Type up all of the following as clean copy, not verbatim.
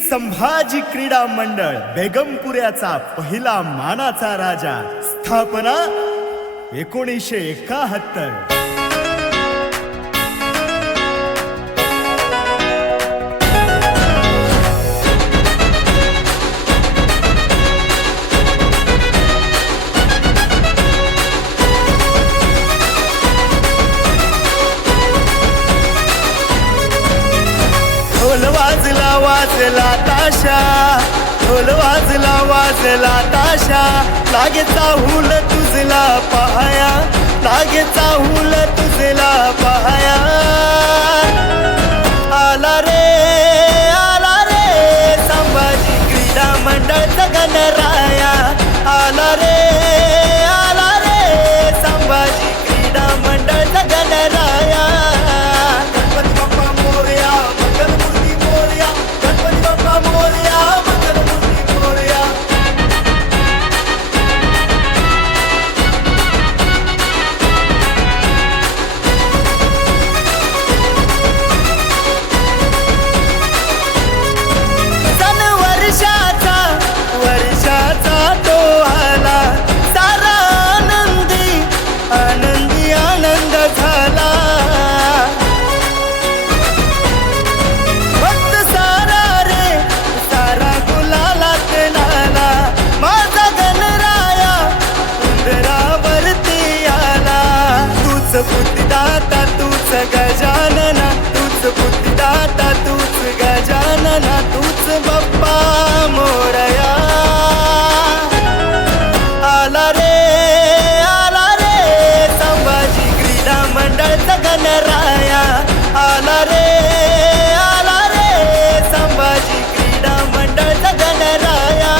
संभाजी क्रीडा मंडळ बेगमपुऱ्याचा पहिला मानाचा राजा. स्थापना 1971. ढोल वाजला वाजला ताशा, ढोल वाजला वाजला ताशा, लागे चाहूल तुझला पाया, लागे चाहूल तुझला पाया. आला रे संभाजी क्रीडा मंडळचा गणराया. आला रे संभाजी क्रीडा मंडळचा गणराया. गणपती बाप्पा मोरया, मंगलमूर्ती मोरया, गणपती बाप्पा मोरया, मंगलमूर्ती मोरया. सन वर्षाचा तो आला, सारा आनंदी आनंद झाला. भक्त सारा गुलालात नाला, माझा गणराया उंदरावरती आला. तूच बुद्धिदाता तूच गजानना, तूच बुद्धिदाता तूच गजानना, तूच बाप्पा मोरया. आला रे संभाजी क्रीडा मंडळचा गणराया. आला रे संभाजी क्रीडा मंडळचा गणराया.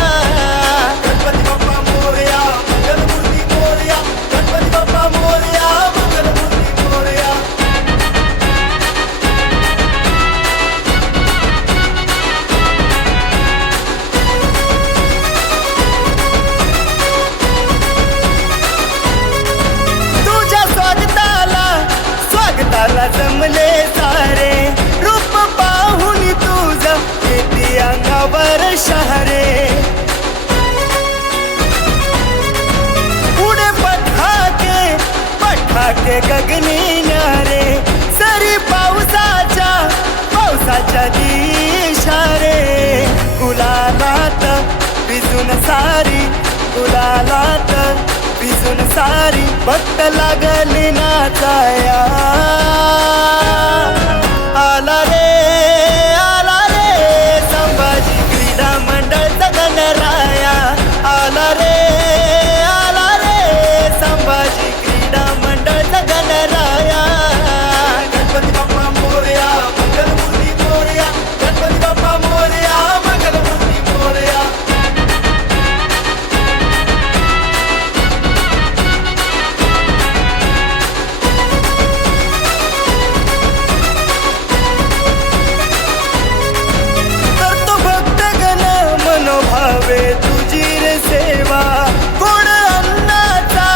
गणपती बाप्पा मोरया, मंगलमूर्ती मोरया, गणपती बाप्पा मोरया, मंगलमूर्ती मोरया. तुझ्या स्वागताला जमले सारे, रूप पाहून तुझं येते अंगावर शहरे. पुढे पठाके गगनी न्यारे, सरी पावसाच्या दिशारे. गुलालात भिजून सारी, गुलालात भिजून सारी, भक्त लागली नाचाया. आला रे संभाजी क्रीडा मंडळचा गणराया. आला रे संभाजी क्रीडा मंडळचा गणराया. गणपती बाप्पा मोरया, मंगलमूर्ती मोरया, गणपती बाप्पा मोरया, मंगलमूर्ती मोरया. करतो भक्तगण मनोभावे तुझी रे सेवा, गोड अन्नाचा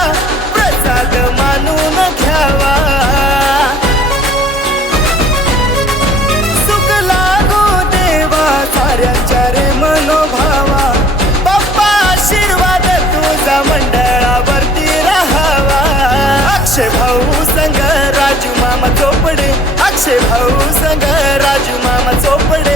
प्रसाद मानून घ्यावा. सुख लागो देवा साऱ्यांच्या रे मनोभावा. बाप्पा आशीर्वाद तुझा मंडळावरती राहावा. अक्षय भाऊ संग राजू मामा चोपडे, अक्षय भाऊ संग राजू मामा चोपडे,